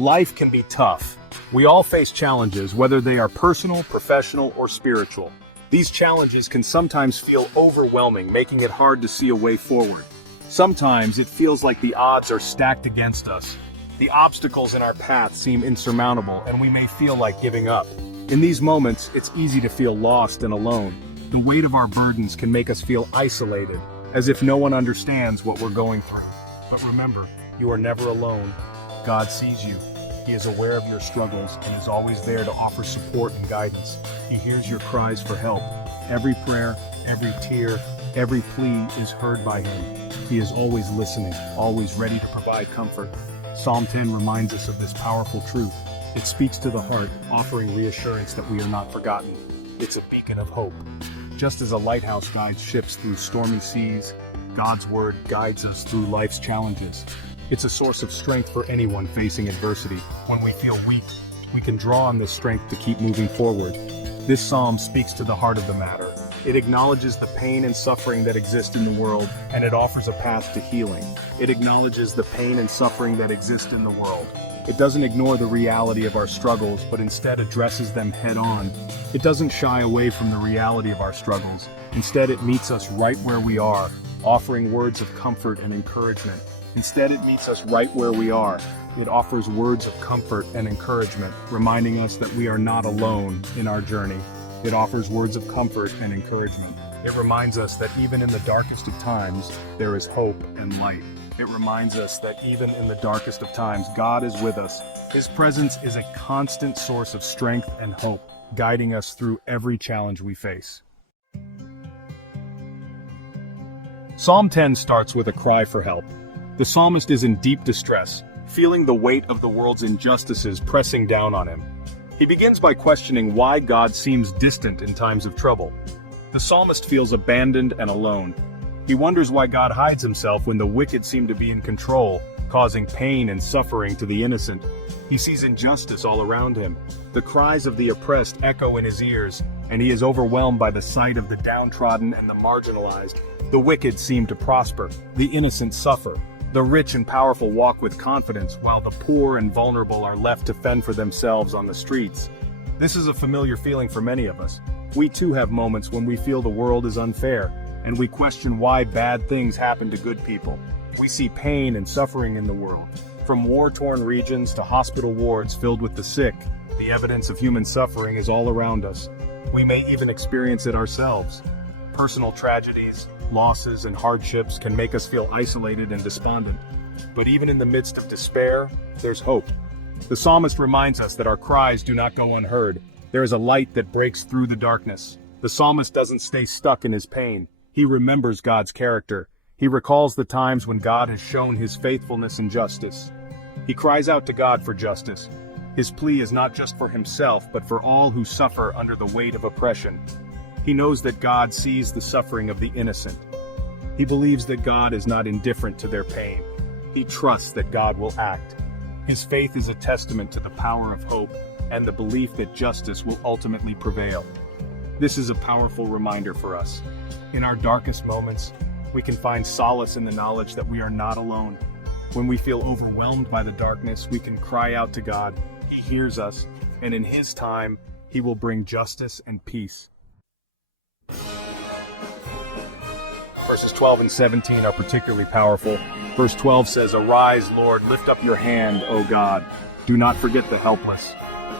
Life can be tough. We all face challenges, whether they are personal, professional, or spiritual. These challenges can sometimes feel overwhelming, making it hard to see a way forward. Sometimes it feels like the odds are stacked against us. The obstacles in our path seem insurmountable, and we may feel like giving up. In these moments, it's easy to feel lost and alone. The weight of our burdens can make us feel isolated, as if no one understands what we're going through. But remember, you are never alone. God sees you. He is aware of your struggles and is always there to offer support and guidance. He hears your cries for help. Every prayer, every tear, every plea is heard by him. He is always listening, always ready to provide comfort. Psalm 10 reminds us of this powerful truth. It speaks to the heart, offering reassurance that we are not forgotten. It's a beacon of hope. Just as a lighthouse guides ships through stormy seas, God's word guides us through life's challenges. It's a source of strength for anyone facing adversity. When we feel weak, we can draw on this strength to keep moving forward. This psalm speaks to the heart of the matter. It acknowledges the pain and suffering that exist in the world, and it offers a path to healing. It acknowledges the pain and suffering that exist in the world. It doesn't ignore the reality of our struggles, but instead addresses them head-on. It doesn't shy away from the reality of our struggles. Instead, it meets us right where we are, offering words of comfort and encouragement. Instead, it meets us right where we are. It offers words of comfort and encouragement, reminding us that we are not alone in our journey. It offers words of comfort and encouragement. It reminds us that even in the darkest of times, there is hope and light. It reminds us that even in the darkest of times, God is with us. His presence is a constant source of strength and hope, guiding us through every challenge we face. Psalm 10 starts with a cry for help. The psalmist is in deep distress, feeling the weight of the world's injustices pressing down on him. He begins by questioning why God seems distant in times of trouble. The psalmist feels abandoned and alone. He wonders why God hides himself when the wicked seem to be in control, causing pain and suffering to the innocent. He sees injustice all around him. The cries of the oppressed echo in his ears, and he is overwhelmed by the sight of the downtrodden and the marginalized. The wicked seem to prosper, the innocent suffer. The rich and powerful walk with confidence, while the poor and vulnerable are left to fend for themselves on the streets. This is a familiar feeling for many of us. We too have moments when we feel the world is unfair, and we question why bad things happen to good people. We see pain and suffering in the world. From war-torn regions to hospital wards filled with the sick, the evidence of human suffering is all around us. We may even experience it ourselves. Personal tragedies, losses, and hardships can make us feel isolated and despondent. But even in the midst of despair, there's hope. The psalmist reminds us that our cries do not go unheard. There is a light that breaks through the darkness. The psalmist doesn't stay stuck in his pain. He remembers God's character. He recalls the times when God has shown his faithfulness and justice. He cries out to God for justice. His plea is not just for himself, but for all who suffer under the weight of oppression. He knows that God sees the suffering of the innocent. He believes that God is not indifferent to their pain. He trusts that God will act. His faith is a testament to the power of hope and the belief that justice will ultimately prevail. This is a powerful reminder for us. In our darkest moments, we can find solace in the knowledge that we are not alone. When we feel overwhelmed by the darkness, we can cry out to God. He hears us, and in His time, He will bring justice and peace. Verses 12 and 17 are particularly powerful. Verse 12 says, "Arise, Lord, lift up your hand, O God. Do not forget the helpless."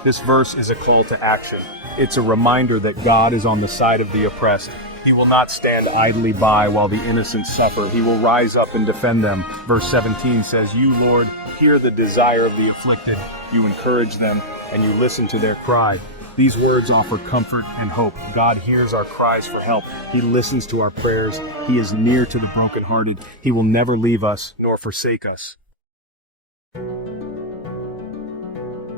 This verse is a call to action. It's a reminder that God is on the side of the oppressed. He will not stand idly by while the innocent suffer. He will rise up and defend them. Verse 17 says, "You, Lord, hear the desire of the afflicted. You encourage them, and you listen to their cry." These words offer comfort and hope. God hears our cries for help. He listens to our prayers. He is near to the brokenhearted. He will never leave us nor forsake us.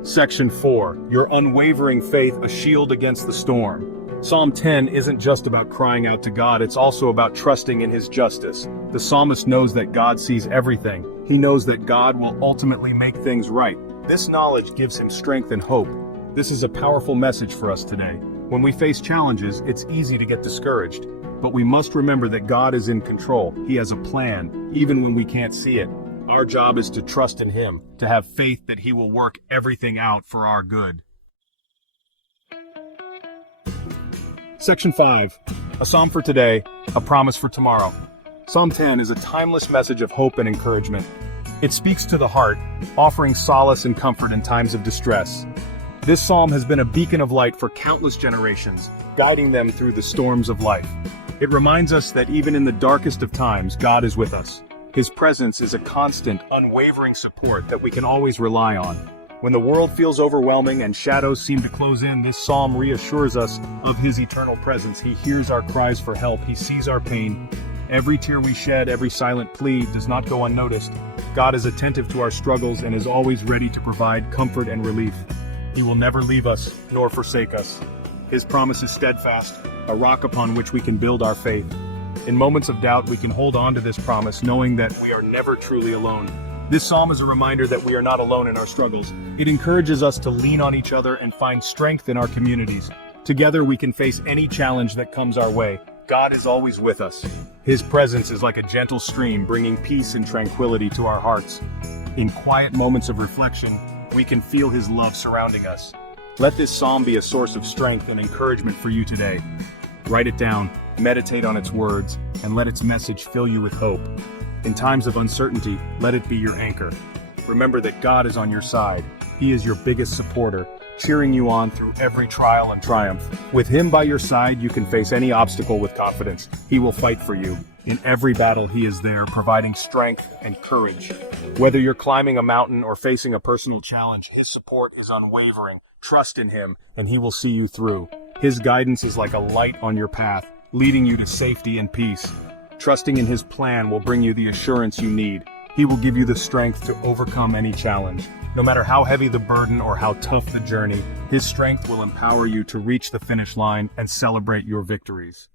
Section 4. Your unwavering faith, a shield against the storm. Psalm 10 isn't just about crying out to God, it's also about trusting in His justice. The psalmist knows that God sees everything. He knows that God will ultimately make things right. This knowledge gives him strength and hope. This is a powerful message for us today. When we face challenges, it's easy to get discouraged. But we must remember that God is in control. He has a plan, even when we can't see it. Our job is to trust in Him, to have faith that He will work everything out for our good. Section 5. A psalm for today, a promise for tomorrow. Psalm 10 is a timeless message of hope and encouragement. It speaks to the heart, offering solace and comfort in times of distress. This psalm has been a beacon of light for countless generations, guiding them through the storms of life. It reminds us that even in the darkest of times, God is with us. His presence is a constant, unwavering support that we can always rely on. When the world feels overwhelming and shadows seem to close in, this psalm reassures us of His eternal presence. He hears our cries for help. He sees our pain. Every tear we shed, every silent plea does not go unnoticed. God is attentive to our struggles and is always ready to provide comfort and relief. He will never leave us nor forsake us. His promise is steadfast, a rock upon which we can build our faith. In moments of doubt, we can hold on to this promise, knowing that we are never truly alone. This psalm is a reminder that we are not alone in our struggles. It encourages us to lean on each other and find strength in our communities. Together, we can face any challenge that comes our way. God is always with us. His presence is like a gentle stream, bringing peace and tranquility to our hearts. In quiet moments of reflection, we can feel His love surrounding us. Let this psalm be a source of strength and encouragement for you today. Write it down, meditate on its words, and let its message fill you with hope. In times of uncertainty, let it be your anchor. Remember that God is on your side. He is your biggest supporter, cheering you on through every trial and triumph. With Him by your side, you can face any obstacle with confidence. He will fight for you. In every battle, He is there, providing strength and courage. Whether you're climbing a mountain or facing a personal challenge, His support is unwavering. Trust in Him, and He will see you through. His guidance is like a light on your path, leading you to safety and peace. Trusting in His plan will bring you the assurance you need. He will give you the strength to overcome any challenge. No matter how heavy the burden or how tough the journey, His strength will empower you to reach the finish line and celebrate your victories.